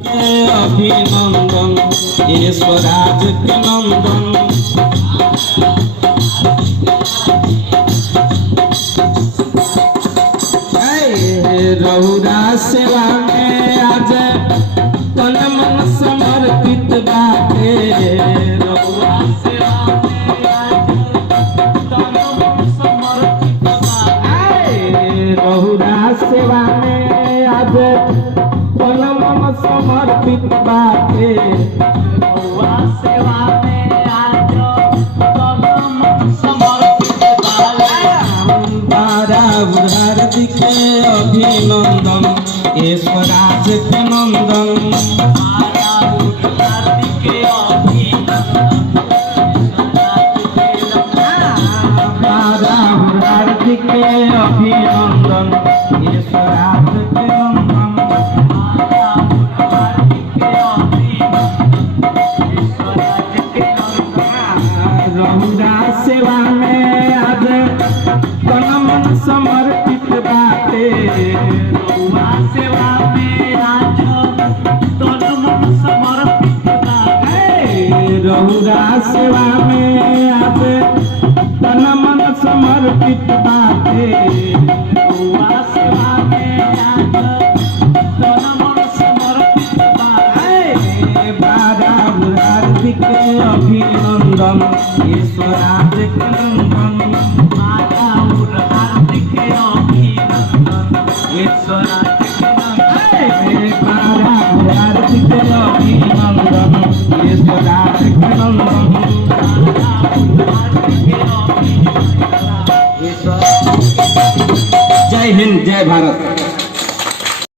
अभिनंदन ईश्वराज के नंदन। रहुरा सेवा में आज तन मन समर्पित बाटे। रहुरा सेवा में आज तन मन समर्पित बाटे। रहुरा सेवा में आज तन मन समर्पित बाटे। रहुरा सेवा में आज तन मन समर्पित बाटे। हार्दिक अभिनंदन ईश्वराज के नंदन। हार्दिक अभिनंदन ईश्वराज के नंदन। रहुरा सेवा में आज तन मन समर्पित बाटे। रहुरा सेवा में आज तन मन समर्पित बाटे। रहुरा सेवा में आज तन मन समर्पित बाटे। रहुरा सेवा में आज तन मन समर्पित बाटे। हार्दिक अभिनंदन ईश्वराज के नंदन। हार्दिक अभिनंदन ईश्वराज के नंदन। हार्दिक अभिनंदन ईश्वराज के नंदन। जय हिंद, जय भारत।